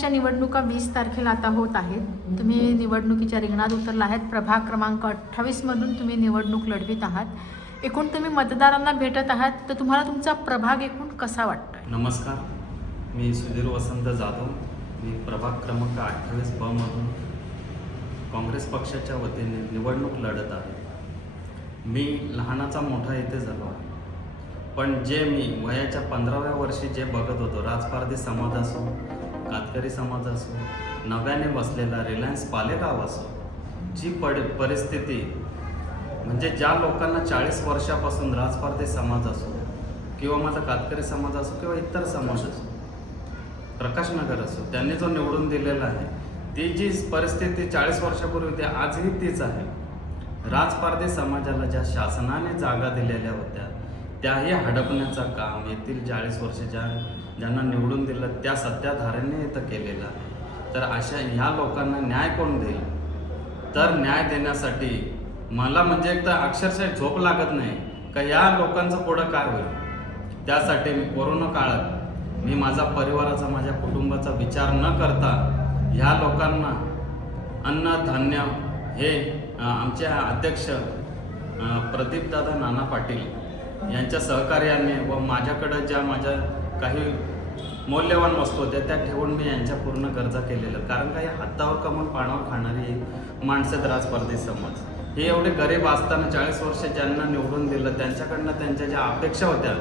विधानसभाच्या निवडणुका 20 तारखेला आता होत आहेत. तुम्ही निवडणुकीच्या रिंगणात उतरला आहात. प्रभाग क्रमांक 28 मधून तुम्ही निवडणूक लढवित आहात. एकूण तुम्ही मतदारांना भेटत आहात, तर तुम्हाला तुमचा प्रभाग एकूण कसा वाटतोय? नमस्कार, मी सुधीर वसंत जाधव. मी प्रभाग क्रमांक 28 ब मधून काँग्रेस पक्षाच्या वतीने निवडणूक लढत आहे. मी लहानाचा मोठा येथे झालो आहे, पण जे मी वयाच्या 15व्या वर्षी जे बघत होतो, राजपारधी समाज असो, कातकरी समाज असो, नव्याने बसलेला रिलायन्स पालेगाव असो, जी परिस्थिती म्हणजे ज्या लोकांना 40 वर्षापासून राजपारधी समाज असो किंवा माझा कातकरी समाज असो किंवा इतर समाज असो, प्रकाशनगर असो, त्यांनी जो निवडून दिलेला आहे, ती जी परिस्थिती 40 वर्षापूर्वी होती आजही तीच आहे. राजपारधी समाजाला ज्या शासनाने जागा दिलेल्या होत्या त्याही हडपण्याचं काम येथील 40 वर्ष ज्यांना निवडून दिलं त्या सत्ताधाऱ्यांनी इथं केलेलं आहे. तर अशा ह्या लोकांना न्याय कोण देईल? तर न्याय देण्यासाठी मला म्हणजे एक तर अक्षरशः झोप लागत नाही का या लोकांचं पुढं काय होईल. त्यासाठी मी कोरोना काळात मी माझा परिवाराचा, माझ्या कुटुंबाचा विचार न करता ह्या लोकांना अन्न धान्य हे आमचे अध्यक्ष प्रदीपदादा नाना पाटील यांच्या सहकार्याने व माझ्याकडं ज्या माझ्या काही मौल्यवान वस्तू होत्या त्या ठेवून मी यांच्या पूर्ण गरजा केलेल्या. कारण काही हातावर कमवून पाण्यावर खाणारी माणसं राजपारधी समाज हे एवढे गरीब असताना 40 वर्ष ज्यांना निवडून दिलं त्यांच्याकडनं त्यांच्या ज्या अपेक्षा होत्या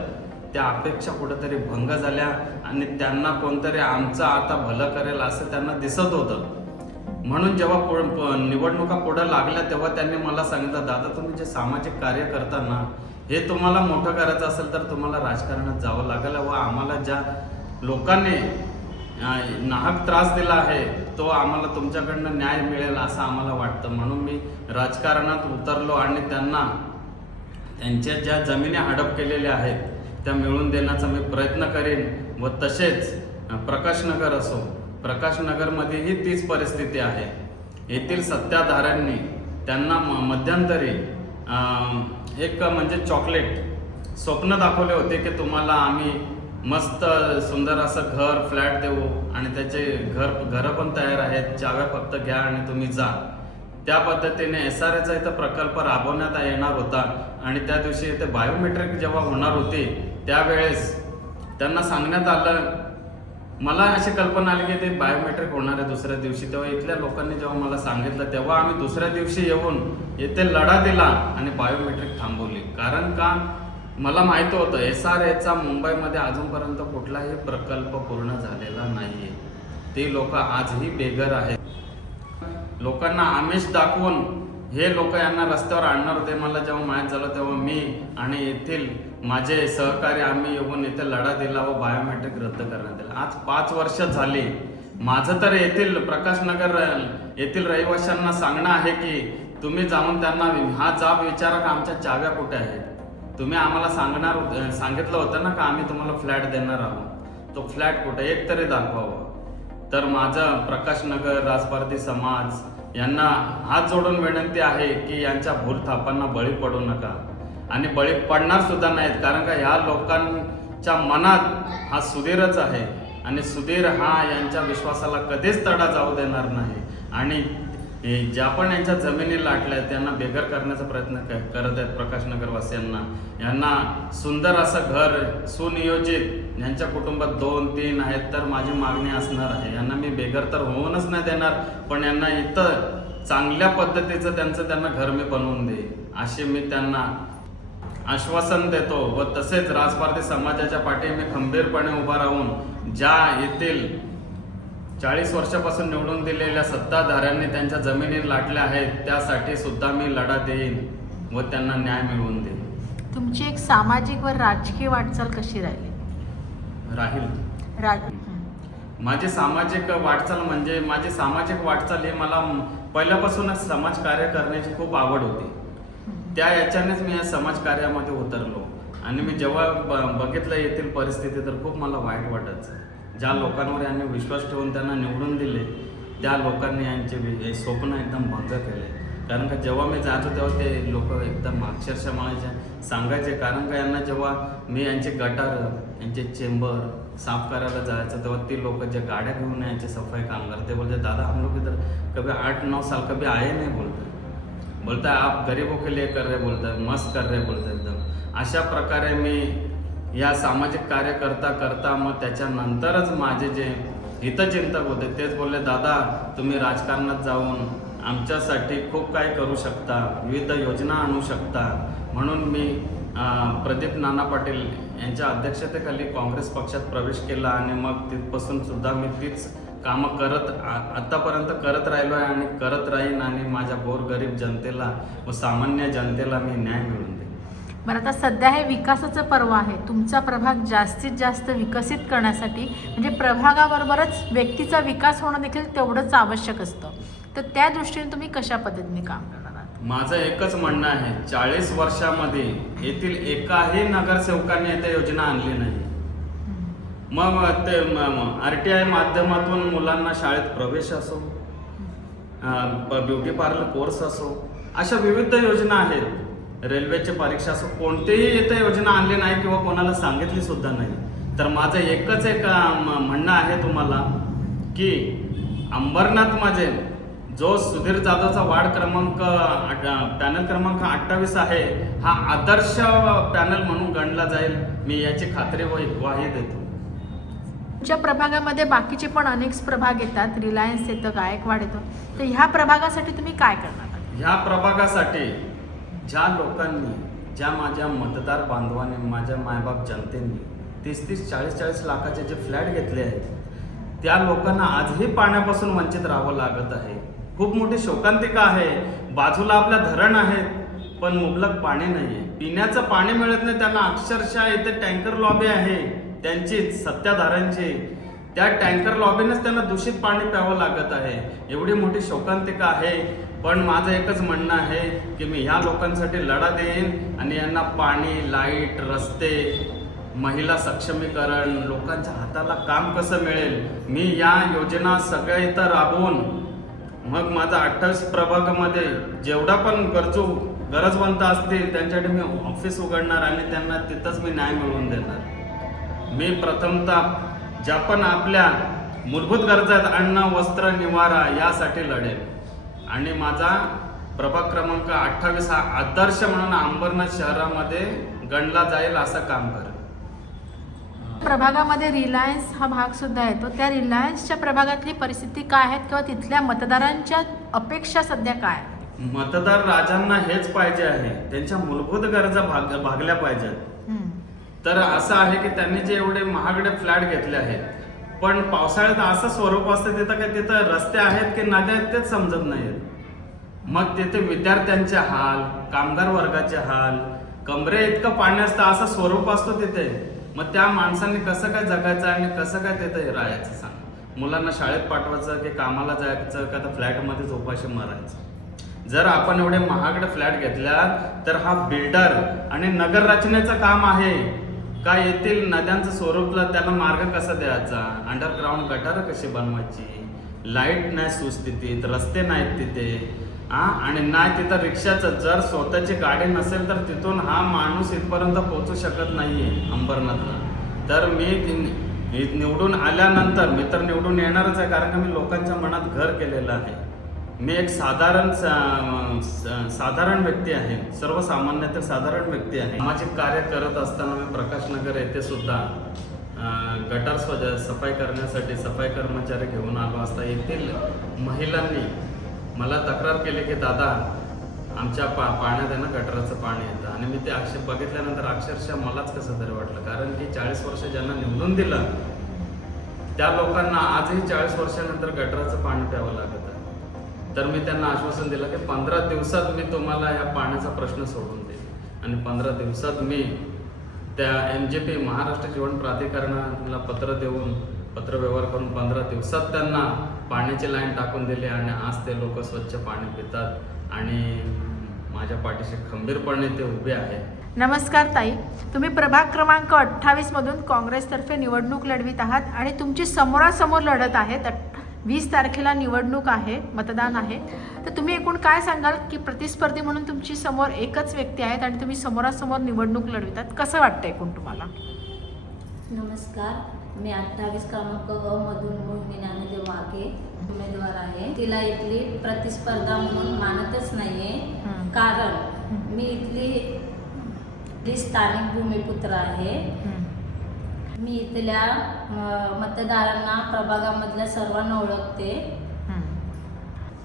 त्या अपेक्षा कुठंतरी भंग झाल्या आणि त्यांना कोणतरी आमचं आता भलं करेल असं त्यांना दिसत होतं. म्हणून जेव्हा निवडणुका पुढं लागल्या तेव्हा त्यांनी मला सांगितलं, दादा तुम्ही जे सामाजिक कार्य करताना हे तुम्हाला मोठं करायचं असेल तर तुम्हाला राजकारणात जावं लागेल व आम्हाला ज्या लोकांनी नाहक त्रास दिला आहे तो आम्हाला तुमच्याकडनं न्याय मिळेल असं आम्हाला वाटतं. म्हणून मी राजकारणात उतरलो आणि त्यांना त्यांच्या ज्या जमिनी हडप केलेल्या आहेत त्या मिळवून देण्याचा मी प्रयत्न करेन. व तसेच प्रकाशनगर असो, प्रकाशनगरमध्येही तीच परिस्थिती आहे. येथील सत्ताधाऱ्यांनी त्यांना मध्यंतरी एक म्हणजे चॉकलेट स्वप्न दाखवले होते की तुम्हाला आम्ही मस्त सुंदर असं घर फ्लॅट देऊ आणि त्याचे घरं पण तयार आहेत, चाव्या फक्त घ्या आणि तुम्ही जा. त्या पद्धतीने SRAचा इथं प्रकल्प राबवण्यात येणार होता आणि त्या दिवशी इथे बायोमेट्रिक जेव्हा होणार होती त्यावेळेस त्यांना सांगण्यात आलं, मला अशी कल्पना आली की ते बायोमेट्रिक होणार आहे दुसऱ्या दिवशी. तेव्हा इथल्या लोकांनी जेव्हा मला सांगितलं तेव्हा आम्ही दुसऱ्या दिवशी येऊन येथे लढा दिला आणि बायोमेट्रिक थांबवली. कारण का मला माहिती होतं SRAचा मुंबईमध्ये अजूनपर्यंत कुठलाही प्रकल्प पूर्ण झालेला नाहीये. ते लोक आजही बेघर आहेत. लोकांना आमिष दाखवून हे लोक यांना रस्त्यावर आणणार होते. मला जेव्हा माहीत झालं तेव्हा मी आणि येथील माझे सहकारी आम्ही येऊन इथे लढा दिला व बायोमेट्रिक रद्द करण्यात आलं. आज 5 वर्ष झाली. माझं तर येथील प्रकाशनगर येथील रहिवाशांना सांगणं आहे की तुम्ही जाऊन त्यांना हा जाब विचारा का आमच्या चाव्या कुठे आहेत. तुम्ही आम्हाला सांगितलं होतं ना का आम्ही तुम्हाला फ्लॅट देणार आहोत, तो फ्लॅट कुठे एक तरी दाखवावं. तर माझं प्रकाशनगर राजपारधी समाज यांना हात जोडून विनंती आहे की यांच्या भूलथापांना बळी पडू नका आणि बळी पडणार सुद्धा नाहीत. कारण का ह्या लोकांच्या मनात हा सुधीरच आहे आणि सुधीर हा यांच्या विश्वासाला कधीच तडा जाऊ देणार नाही. आणि ज्या पण यांच्या जमिनी लाटल्या त्यांना बेघर करण्याचा प्रयत्न करत आहेत प्रकाशनगरवासियांना. यांना सुंदर असं घर सुनियोजित, यांच्या कुटुंबात 2-3 आहेत तर माझी मागणी असणार आहे, यांना मी बेघर तर होऊनच नाही देणार, पण यांना इथं चांगल्या पद्धतीचं त्यांना घर मी बनवून देईन असे मी त्यांना आश्वासन देतो. व तसेच राजपारधी समाजाच्या पाठी मी खंबीरपणे उभा राहून ज्या येथील 40 वर्षापासून निवडून दिलेल्या सत्ताधाऱ्यांनी त्यांच्या जमिनी लाटल्या आहेत त्यासाठी सुद्धा मी लढा देईन व त्यांना न्याय मिळवून देईन. तुमची एक सामाजिक व राजकीय वाटचाल कशी राहील? माझी सामाजिक वाटचाल म्हणजे माझी सामाजिक वाटचाल ही मला पहिल्यापासूनच समाजकार्य करण्याची खूप आवड होती. त्या याच्यानेच मी या समाजकार्यामध्ये उतरलो आणि मी जेव्हा बघितलं येथील परिस्थिती तर खूप मला वाईट वाटायचं. ज्या लोकांवर यांनी विश्वास ठेवून त्यांना निवडून दिले त्या लोकांनी यांचे स्वप्न एकदम भंग केले. कारण का जेव्हा मी जायचो तेव्हा ते लोक एकदम अक्षरशः म्हणायचे सांगायचे, कारण का यांना जेव्हा मी यांचे गटार यांचे चेंबर साफ करायला जायचं तेव्हा ते लोक जे गाड्या घेऊन यायचे सफाई कामगार ते बोलते दादा हम लोग इधर कभी 8-9 साल कभी आए नहीं, बोलता है आप गरीबों के लिए कर रहे, बोलता है मस्त कर रहे, बोलता है एकदम अशा प्रकारे मी या सामाजिक कार्य करता मग त्याच्यानंतरच माझे जे हितचिंतक होते तेच बोलले दादा तुम्ही राजकारणात जाऊन आमच्यासाठी खूप काही करू शकता, विविध योजना आणू शकता. म्हणून मी प्रदीप नाना पाटील यांच्या अध्यक्षतेखाली काँग्रेस पक्षात प्रवेश केला आणि मग तिथपासून सुद्धा मी तीच कामं आत्तापर्यंत करत राहिलो आहे आणि करत राहीन आणि माझ्या गोरगरीब जनतेला व सामान्य जनतेला मी न्याय मिळवून देईन. बरं, आता सध्या हे विकासाचं पर्व आहे. तुमचा प्रभाग जास्तीत जास्त विकसित करण्यासाठी म्हणजे प्रभागाबरोबरच व्यक्तीचा विकास होणं देखील तेवढंच आवश्यक असतं. तर त्या दृष्टीने तुम्ही कशा पद्धतीने काम करणार आहात? माझं एकच म्हणणं आहे, 40 वर्षामध्ये येथील एकाही नगरसेवकाने येथे योजना आणली नाही. मग ते RTI माध्यमातून मुलांना शाळेत प्रवेश असो, ब्युटी पार्लर कोर्स असो, अशा विविध योजना आहेत. रेल्वेची परीक्षा असो, कोणतीही येथे योजना आणली नाही किंवा कोणाला सांगितली सुद्धा नाही. तर माझं एकच एक म्हणणं आहे तुम्हाला की अंबरनाथमध्ये जो सुधीर जाधवचा वार्ड क्रमांक पॅनल क्रमांक 28 आहे हा आदर्श पॅनल म्हणून गणला जाईल. मी याची खात्री व ग्वाही देतो. तुमच्या प्रभागामध्ये बाकीचे पण अनेक प्रभाग येतात, रिलायन्स येतं, गायकवाड येतं. तर ह्या प्रभागासाठी तुम्ही काय करणार आहात? ह्या प्रभागासाठी ज्या लोकांनी, ज्या माझ्या मतदार बांधवांनी, माझ्या मायबाप जनतेने 30-40 लाखाचे जे फ्लॅट घेतले आहेत त्या लोकांना आजही पाण्यापासून वंचित राहावं लागत आहे. खूप मोठी शोकांतिका आहे. बाजूला आपल्या धरण आहेत पण मुबलक पाणी नाही आहे, पिण्याचं पाणी मिळत नाही त्यांना. अक्षरशः इथे टँकर लॉबी आहे त्यांचीच, सत्ताधाऱ्यांची. त्या टँकर लॉबीनेच त्यांना दूषित पाणी प्यावं लागत आहे. एवढी मोठी शोकांतिका आहे. पण माझं एकच म्हणणं आहे की मी ह्या लोकांसाठी लढा देईन आणि यांना पाणी, लाईट, रस्ते, महिला सक्षमीकरण, लोकांच्या हाताला काम कसं मिळेल, मी या योजना सगळ्या इथं राबवून मग माझा 28 प्रभागामध्ये जेवढा पण गरजवंत असतील त्यांच्यासाठी मी ऑफिस उघडणार आणि त्यांना तिथंच मी न्याय मिळवून देणार. मी प्रथमतः ज्या पण आपल्या मूलभूत गरजा आहेत, अन्न, वस्त्र, निवारा, यासाठी लढेल आणि माझा प्रभाग क्रमांक 28 हा आदर्श म्हणून अंबरनाथ शहरामध्ये गणला जाईल असं काम करेल. प्रभागामध्ये रिलायन्स हा भाग सुद्धा येतो. त्या रिलायन्सच्या प्रभागातली परिस्थिती काय आहे किंवा तिथल्या मतदारांच्या अपेक्षा सध्या काय? मतदार राजांना हेच पाहिजे आहे, त्यांच्या मूलभूत गरजा भागल्या पाहिजेत. तर असं आहे की त्यांनी जे एवढे महागडे फ्लॅट घेतले आहेत पण पावसाळ्यात असं स्वरूप असतं तिथं काय तिथं रस्ते आहेत की नद्या आहेत तेच समजत नाहीत. मग तिथे विद्यार्थ्यांचे हाल, कामगार वर्गाचे हाल, कमरे इतकं पाणी असतं असं स्वरूप असतो तिथे. मग त्या माणसांनी कसं काय जगायचं आणि कसं काय तिथे राहायचं सांग. मुलांना शाळेत पाठवायचं की कामाला जायचं का तर फ्लॅटमध्येच उपाशी मारायचं. जर आपण एवढे महागडे फ्लॅट घेतल्या तर हा बिल्डर आणि नगर रचनेचं काम आहे का येथील नद्यांचं स्वरूपला त्याला मार्ग कसा द्यायचा, अंडरग्राऊंड गटारं कशी बनवायची, लाईट नाही सुस्थितीत, रस्ते नाहीत तिथे आणि नाही तिथं रिक्षाचं, जर स्वतःची गाडी नसेल तर तिथून हा माणूस इथपर्यंत पोहोचू शकत नाहीये अंबरनाथला. तर मी निवडून आल्यानंतर, मी तर निवडून येणारच आहे कारण का मी लोकांच्या मनात घर केलेलं आहे. मी एक साधारण व्यक्ती आहे, सर्वसामान्य तर साधारण व्यक्ती आहे. सामाजिक कार्य करत असताना मी प्रकाशनगर येथे सुद्धा गटार सफाई करण्यासाठी सफाई कर्मचारी घेऊन आलो असता येथील महिलांनी मला तक्रार केली की दादा आमच्या पाण्यात आहे ना गटाराचं पाणी येतं. आणि मी ते बघितल्यानंतर अक्षरशः मलाच कसं तरी वाटलं, कारण की 40 वर्ष ज्यांना निवडून दिलं त्या लोकांना आजही 40 वर्षानंतर गटाराचं पाणी प्यावं लागत आहे. तर मी त्यांना आश्वासन दिलं की 15 दिवसात मी तुम्हाला या पाण्याचा प्रश्न सोडून देईन आणि 15 दिवसात मी त्या MJP महाराष्ट्र जीवन प्राधिकरणाला पत्र देऊन पत्रव्यवहार करून 15 दिवसात त्यांना पाण्याची लाईन टाकून दिली आणि आज ते लोक स्वच्छ पाणी पितात आणि माझ्या पाठीशी खंबीरपणे ते उभे आहेत. नमस्कार ताई, तुम्ही प्रभाग क्रमांक 28 मधून काँग्रेसतर्फे निवडणूक लढवित आहात आणि तुमची समोरासमोर लढत आहेत 20 तारखेला निवडणूक आहे, मतदान आहे. तर तुम्ही एकूण काय सांगाल की प्रतिस्पर्धी म्हणून तुमची समोर एकच व्यक्ती आहेत आणि तुम्ही समोरासमोर निवडणूक लढवितात, कसं वाटतं एकूण तुम्हाला? नमस्कार, मी 28 क्रमांक अ मधून मोहिनी ज्ञानदेव वाघे उमेदवार आहे. तिला इथली प्रतिस्पर्धा म्हणून मानतच नाहीये, कारण मी इथली स्थानिक भूमिपुत्र आहे. मी इथल्या मतदारांना, प्रभागामधल्या सर्वांना ओळखते.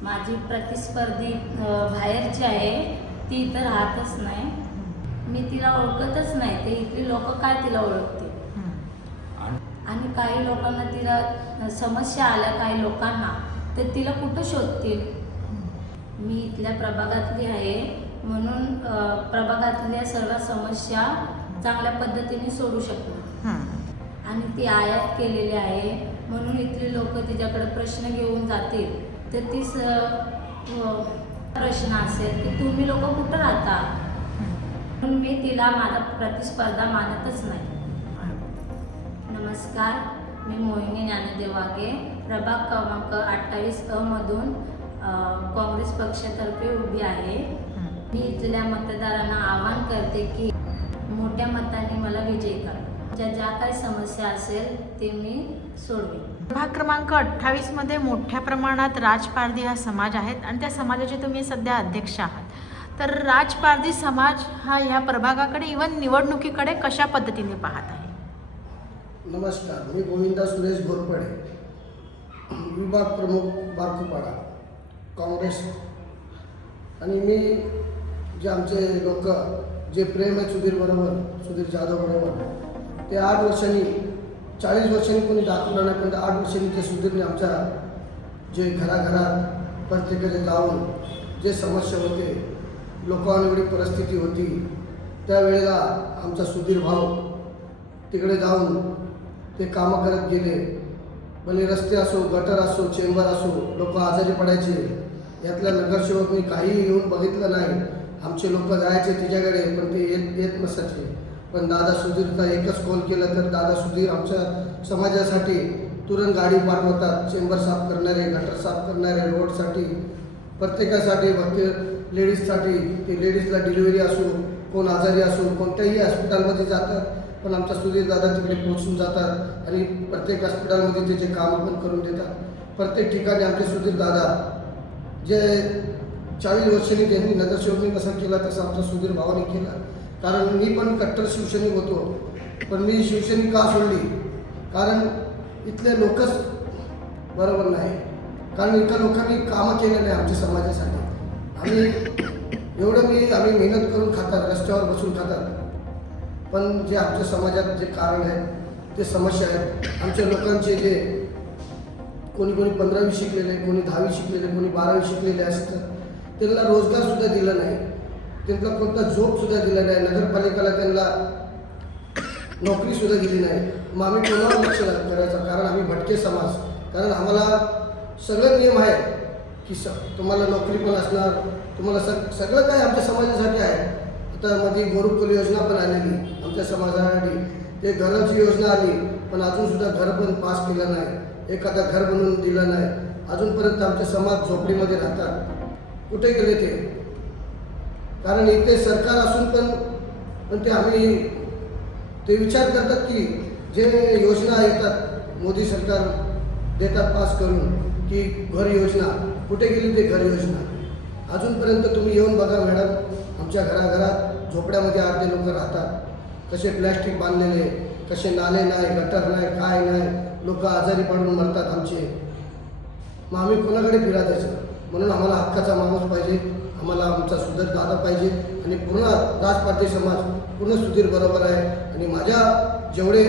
माझी प्रतिस्पर्धी बाहेरची आहे, ती इथं राहतच नाही. मी तिला ओळखतच नाही, ते इथली लोक काय तिला ओळखते. आणि काही लोकांना तिला समस्या आल्या, काही लोकांना, तर तिला कुठं शोधतील. मी इथल्या प्रभागातली आहे म्हणून प्रभागातल्या सर्व समस्या चांगल्या पद्धतीने सोडू शकतो. आणि ती आयात केलेली आहे म्हणून इथली लोक तिच्याकडे प्रश्न घेऊन जातील, तर ती प्रश्न असेल की तुम्ही लोक कुठं राहता, म्हणून मी तिला माझा प्रतिस्पर्धा मानतच नाही. नमस्कार, मी मोहिनी ज्ञानदेव वाघे, प्रभाग क्रमांक 28 अ मधून काँग्रेस पक्षातर्फे उभी आहे. मी इथल्या मतदारांना आवाहन करते की मोठ्या मताने मला विजयी करा. ज्या काही समस्या असेल ते मी सोडवेन. प्रभाग क्रमांक 28 मध्ये मोठ्या प्रमाणात राजपारधी हा समाज आहेत आणि त्या समाजाचे तुम्ही सध्या अध्यक्ष आहात. तर राजपारधी समाज हा ह्या प्रभागाकडे इव्हन निवडणुकीकडे कशा पद्धतीने पाहत आहे? नमस्कार, मी गोविंदा सुरेश घोरपडे, विभाग प्रमुख बारकुपाडा काँग्रेस. आणि मी जे आमचे लोक जे प्रेम आहे सुधीर जाधव बरोबर, ते 8 वर्षांनी 40 वर्षांनी कोणी दाखवलं नाही, पण 8 वर्षांनी ते सुधीरने आमच्या जे घराघरात प्रत्येकाचे जाऊन जे समस्या होते, लोकांएवढी परिस्थिती होती, त्यावेळेला आमचा सुधीर भाऊ तिकडे जाऊन ते कामं करत गेले. भले रस्ते असो, गटर असो, चेंबर असो, लोक आजारी पडायचे. यातल्या नगरसेवकनी काही येऊन बघितलं नाही. आमचे लोक जायचे तिच्याकडे, पण ते येत नसायचे. पण दादा सुधीरचा एकच कॉल केला तर दादा सुधीर आमच्या समाजासाठी तुरंत गाडी पाठवतात. चेंबर साफ करणारे, गटर साफ करणारे, रोडसाठी, प्रत्येकासाठी, फक्त लेडीजसाठी. ते लेडीजला डिलिव्हरी असो, कोण आजारी असो, कोणत्याही हॉस्पिटलमध्ये जातात, पण आमचा सुधीर दादा तिकडे पोहोचून जातात आणि प्रत्येक हॉस्पिटलमध्ये त्याचे कामं पण करून देतात. प्रत्येक ठिकाणी आमचे सुधीर दादा जे 40 वर्षांनी त्यांनी नगरसेवकनी कसा केला तसा आमचा सुधीर भावाने केला. कारण मी पण कट्टर शिवसैनिक होतो, पण मी शिवसैनिक का सोडली? कारण इथले लोकच बरोबर नाही. कारण इथल्या लोकांनी कामं केले नाही आमच्या समाजासाठी. आम्ही मेहनत करून खातात, रस्त्यावर बसून खातात, पण जे आमच्या समाजात जे कारण आहे, ते समस्या आहेत. आमच्या लोकांचे जे कोणी 15वी शिकलेले, कोणी 10वी शिकलेले, कोणी 12वी शिकलेले असतात, त्यांना रोजगारसुद्धा दिला नाही, त्यांना कोणता जॉबसुद्धा दिला नाही. नगरपालिकेला त्यांना नोकरीसुद्धा दिली नाही. मग आम्ही कोणावर लक्ष करायचं? कारण आम्ही भटके समाज. कारण आम्हाला सगळं नियम आहे की तुम्हाला नोकरी पण असणार, तुम्हाला सगळं काय आमच्या समाजासाठी आहे. आता मध्ये गुरुकुल योजना पण आलेली आमच्या समाजासाठी. ते घराची योजना आली, पण अजूनसुद्धा घर पण पास केलं नाही, एखादा घर बनवून दिलं नाही. अजूनपर्यंत आमचे समाज झोपडीमध्ये राहतात. कुठे गेले ते? कारण इथे सरकार असून पण ते विचार करतात की जे योजना येतात मोदी सरकार देतात पास करून की घर योजना, कुठे गेली ते घर योजना? अजूनपर्यंत तुम्ही येऊन बघा मॅडम, आमच्या घराघरात झोपड्यामध्ये अर्धे लोक राहतात. कसे प्लॅस्टिक बांधलेले, कसे नाले नाही, गटर नाही, काय नाही, लोक आजारी पडून मरतात आमचे. मग आम्ही कोणाकडे फिरायचं? म्हणून आम्हाला हक्काचा माणूस पाहिजे, आम्हाला आमचा सुधीर दादा पाहिजे आणि पूर्ण राजपारधी समाज पूर्ण सुधीर बरोबर आहे. आणि माझ्या जेवढे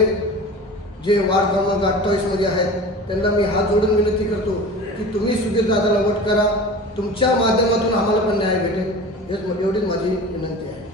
जे वार्ड क्रमांक 28मध्ये आहेत त्यांना मी हात जोडून विनंती करतो की तुम्ही सुधीर दादाला वोट करा. तुमच्या माध्यमातून आम्हाला पण न्याय भेटेल, एवढीच माझी विनंती आहे.